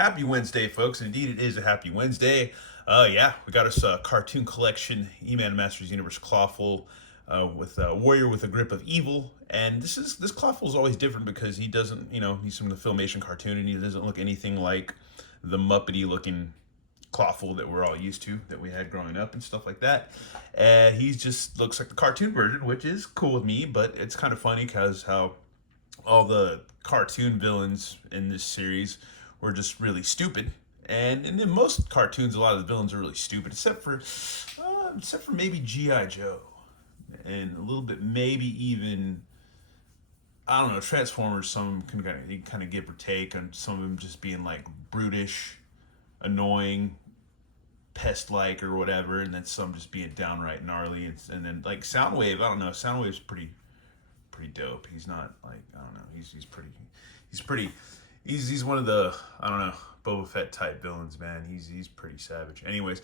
Happy Wednesday, folks. Indeed, it is a happy Wednesday. Yeah, we got us a cartoon collection, E-Man Masters Universe Clawful, with a warrior with a grip of evil. And this Clawful is always different because he doesn't, he's from the Filmation cartoon and he doesn't look anything like the Muppety looking Clawful that we're all used to, that we had growing up and stuff like that. And he just looks like the cartoon version, which is cool with me, but it's kind of funny because how all the cartoon villains in this series were just really stupid. And in most cartoons, a lot of the villains are really stupid, except for maybe GI Joe, and a little bit maybe even I don't know Transformers. Some of them can kind of give or take, and some of them just being like brutish, annoying, pest-like or whatever, and then some just being downright gnarly. And then like Soundwave, I don't know. Soundwave's pretty dope. He's not like I don't know. He's pretty. He's one of the I don't know Boba Fett type villains, man. He's pretty savage. Anyways,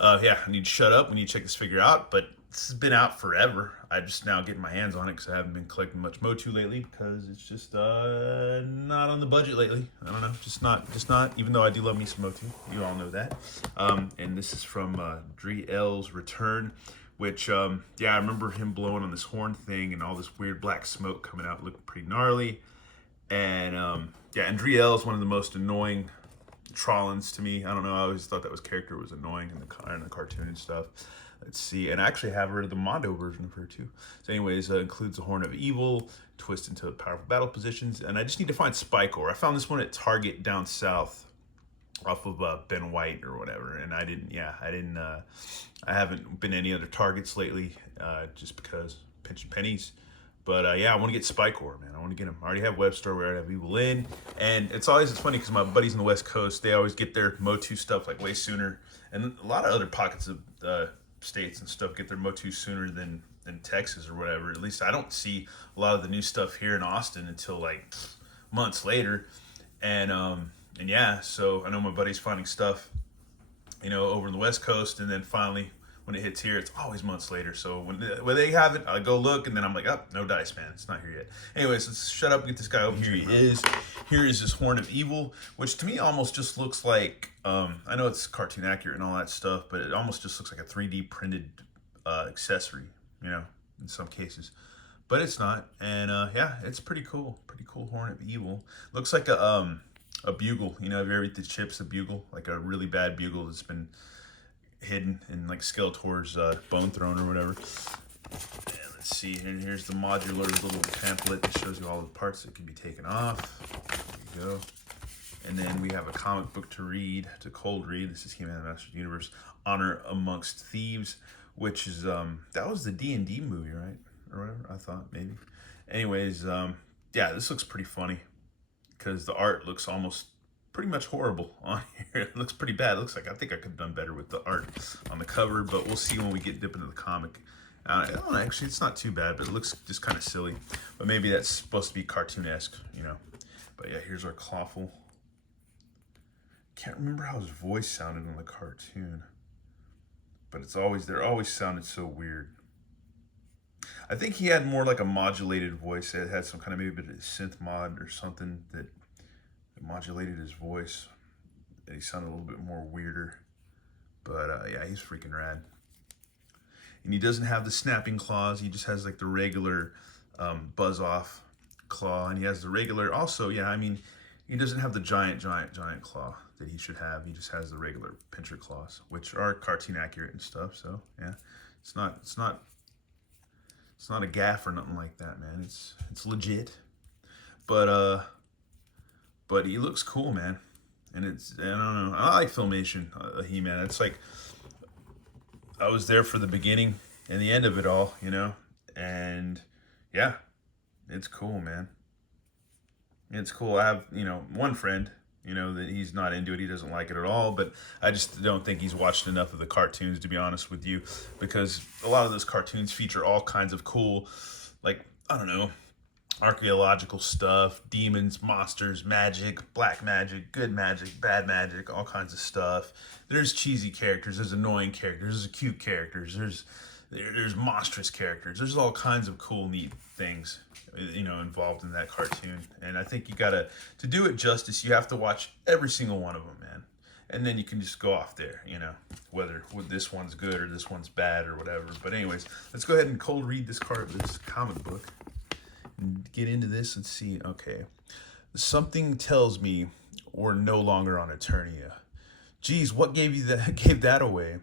yeah, I need to shut up. We need to check this figure out. But this has been out forever. I just now getting my hands on it because I haven't been collecting much Motu lately because it's just not on the budget lately. I don't know, just not. Even though I do love me some Motu, you all know that. And this is from Drell's Return. Which, yeah, I remember him blowing on this horn thing and all this weird black smoke coming out, looking pretty gnarly. And, yeah, and Drell is one of the most annoying Trollins to me. I don't know, I always thought that character was annoying in the cartoon and stuff. Let's see, and I actually have her, the Mondo version of her too. So anyways, includes the Horn of Evil, twist into powerful battle positions, and I just need to find Spike-Ore. I found this one at Target down south, off of Ben White or whatever, and I haven't been any other Targets lately, just because pinching pennies. But yeah, I want to get Spike-Ore, man. I want to get him. I already have Webstar, we already have Evil in, and it's funny because my buddies on the West Coast, they always get their Motu stuff like way sooner, and a lot of other pockets of states and stuff get their Motu sooner than Texas or whatever. At least I don't see a lot of the new stuff here in Austin until like months later, and yeah, so I know my buddy's finding stuff, over on the West Coast, and then finally when it hits here, it's always months later. So when they have it, I go look, and then I'm like, oh, no dice, man, it's not here yet. Anyways, let's shut up and get this guy over. Here he is. Here is this Horn of Evil, which to me almost just looks like, I know it's cartoon accurate and all that stuff, but it almost just looks like a 3D printed accessory, in some cases. But it's not, and yeah, it's pretty cool Horn of Evil. Looks like a bugle, have you ever eat the chips, a bugle, like a really bad bugle that's been hidden in like Skeletor's bone throne or whatever. And let's see, and here's the modular little pamphlet that shows you all the parts that can be taken off. There you go. And then we have a comic book to read, to cold read. This is He-Man Masters Universe, Honor Amongst Thieves, which is, that was the D&D movie, right? Or whatever, I thought, maybe. Anyways, yeah, this looks pretty funny because the art looks almost pretty much horrible on here. It looks pretty bad. It looks like I think I could have done better with the art on the cover, but we'll see when we get dip into the comic. I don't know, actually, it's not too bad, but it looks just kind of silly. But maybe that's supposed to be cartoon-esque, But yeah, here's our Clawful. Can't remember how his voice sounded in the cartoon, but they're always sounded so weird. I think he had more like a modulated voice. It had some kind of maybe a synth mod or something that modulated his voice. And he sounded a little bit more weirder. But yeah, he's freaking rad. And he doesn't have the snapping claws. He just has like the regular buzz off claw. And he has the regular, also, yeah, I mean, he doesn't have the giant claw that he should have. He just has the regular pincher claws, which are cartoon accurate and stuff. So yeah, it's not a gaff or nothing like that, man. It's legit. But he looks cool, man. And I don't know. I like Filmation, He-Man. It's like I was there for the beginning and the end of it all, And yeah, it's cool, man. It's cool. I have, one friend, that he's not into it. He doesn't like it at all. But I just don't think he's watched enough of the cartoons, to be honest with you, because a lot of those cartoons feature all kinds of cool, like, I don't know, archaeological stuff, demons, monsters, magic, black magic, good magic, bad magic, all kinds of stuff. There's cheesy characters, there's annoying characters, there's cute characters, there's There's monstrous characters. There's all kinds of cool, neat things, involved in that cartoon. And I think to do it justice, you have to watch every single one of them, man. And then you can just go off there, whether this one's good or this one's bad or whatever. But anyways, let's go ahead and cold read this comic book, and get into this and see. Okay, something tells me we're no longer on Eternia. Geez, what gave that away?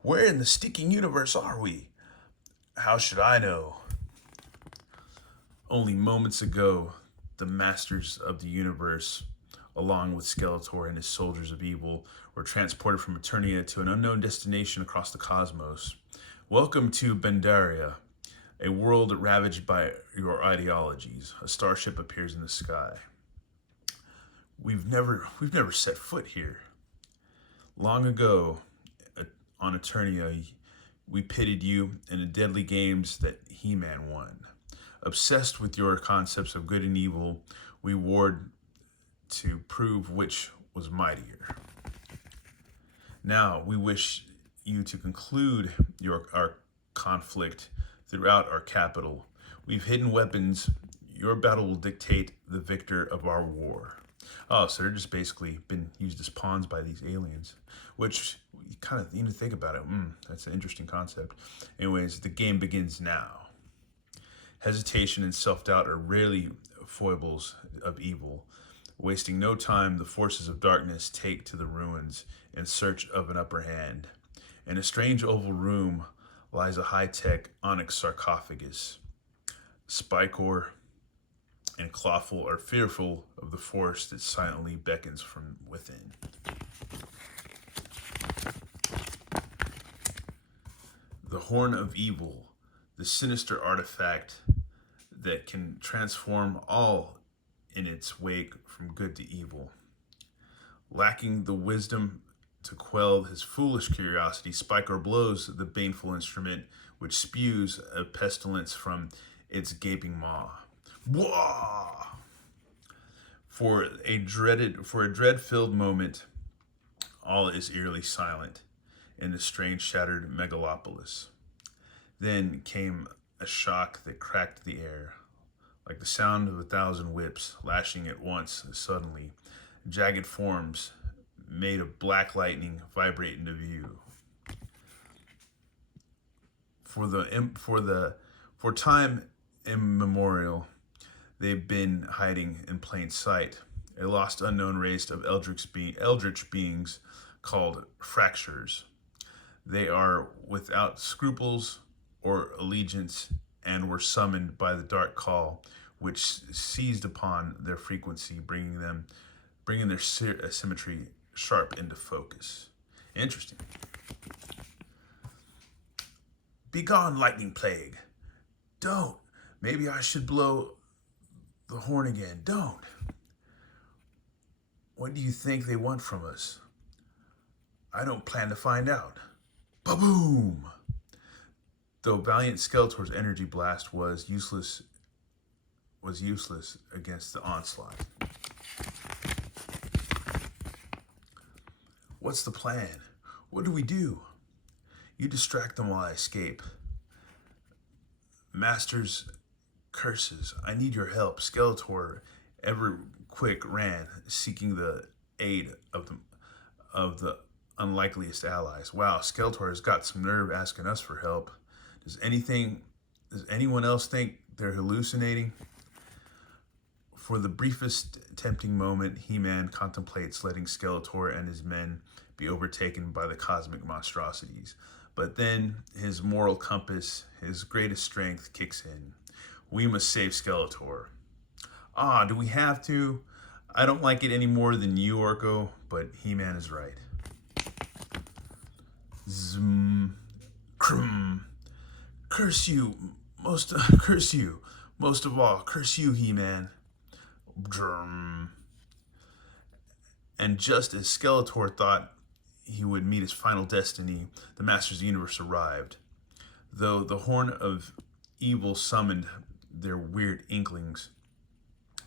Where in the stinking universe are we? How should I know? Only moments ago, the masters of the universe, along with Skeletor and his soldiers of evil, were transported from Eternia to an unknown destination across the cosmos. Welcome to Bendaria, a world ravaged by your ideologies. A starship appears in the sky. We've never set foot here. Long ago, on Eternia, we pitted you in the deadly games that He-Man won. Obsessed with your concepts of good and evil, we warred to prove which was mightier. Now we wish you to conclude our conflict throughout our capital. We've hidden weapons. Your battle will dictate the victor of our war. Oh, so they're just basically been used as pawns by these aliens, which you kind of need to think about it. That's an interesting concept. Anyways, the game begins now. Hesitation and self-doubt are rarely foibles of evil. Wasting no time, the forces of darkness take to the ruins in search of an upper hand. In a strange oval room lies a high-tech onyx sarcophagus. Spikor and Clawful are fearful of the force that silently beckons from within. The Horn of Evil, the sinister artifact that can transform all in its wake from good to evil. Lacking the wisdom to quell his foolish curiosity, Spikor blows the baneful instrument, which spews a pestilence from its gaping maw. Wah! For a dread-filled moment, all is eerily silent in the strange shattered megalopolis. Then came a shock that cracked the air, like the sound of 1,000 whips lashing at once. Suddenly, jagged forms made of black lightning vibrate into view. For time immemorial, they've been hiding in plain sight. A lost unknown race of eldritch beings called fractures. They are without scruples or allegiance and were summoned by the dark call, which seized upon their frequency, bringing their symmetry sharp into focus. Interesting. Begone, lightning plague. Don't. Maybe I should blow the horn again. Don't. What do you think they want from us? I don't plan to find out. Ba-boom! Though valiant Skeletor's energy blast was useless against the onslaught. What's the plan? What do we do? You distract them while I escape. Master's curses. I need your help. Skeletor, ever quick, ran, seeking the aid of the unlikeliest allies. Wow, Skeletor has got some nerve asking us for help. Does anyone else think they're hallucinating? For the briefest tempting moment, He-Man contemplates letting Skeletor and his men be overtaken by the cosmic monstrosities. But then his moral compass, his greatest strength, kicks in. We must save Skeletor. Do we have to? I don't like it any more than you, Orko, but He-Man is right. Zum, krum. Curse you, most of all, curse you, He-Man. Drum. And just as Skeletor thought he would meet his final destiny, the Masters of the Universe arrived. Though the Horn of Evil summoned their weird inklings,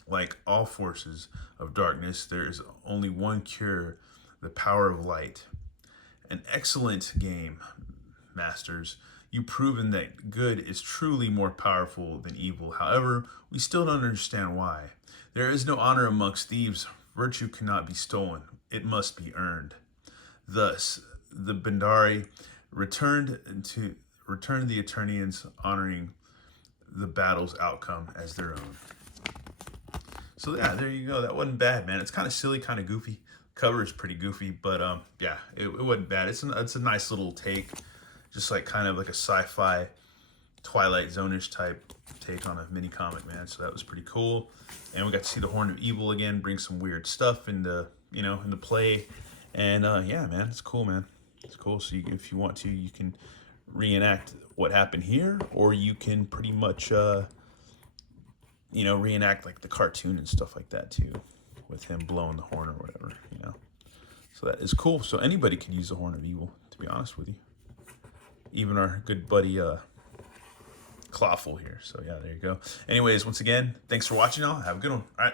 like all forces of darkness, there is only one cure: the power of light. An excellent game, Masters. You've proven that good is truly more powerful than evil. However, we still don't understand why. There is no honor amongst thieves. Virtue cannot be stolen. It must be earned. Thus, the Bendari returned the Eternians, honoring the battle's outcome as their own. So yeah, there you go. That wasn't bad, man. It's kind of silly, kind of goofy. Cover is pretty goofy, but yeah, it wasn't bad. It's a nice little take, just like kind of like a sci-fi Twilight Zone-ish type take on a mini comic, man. So that was pretty cool. And we got to see the Horn of Evil again, bring some weird stuff into into play. And yeah, man, it's cool, man. It's cool. So if you want to, you can reenact what happened here, or you can pretty much reenact like the cartoon and stuff like that too, with him blowing the horn or whatever, So that is cool. So anybody could use the Horn of Evil, to be honest with you. Even our good buddy Clawful here. So yeah, there you go. Anyways, once again, thanks for watching all. Have a good one. All right.